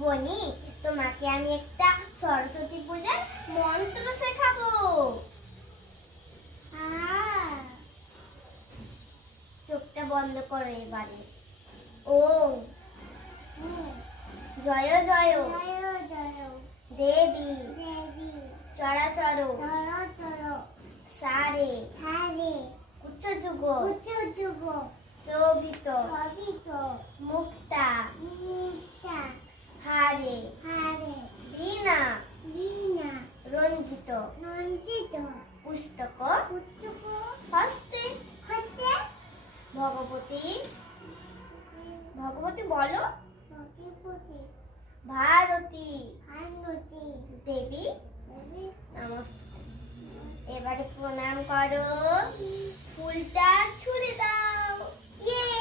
বনি, তোমাকে আমি একটা সরস্বতী পূজার মন্ত্র শেখাবো। চোখটা বন্ধ করো এবারে। ওম জয় জয় দেবী চরাচর সারে উচ্চ যুগ শোভিত মুক্তা হারে বীণা রঞ্জিত পুস্তক হস্তে ভগবতী ভগবতী বলো ভারতী দেবী নমস্তে। এবারে প্রণাম করো, ফুলটা ছুঁড়ে দাও। ইয়ে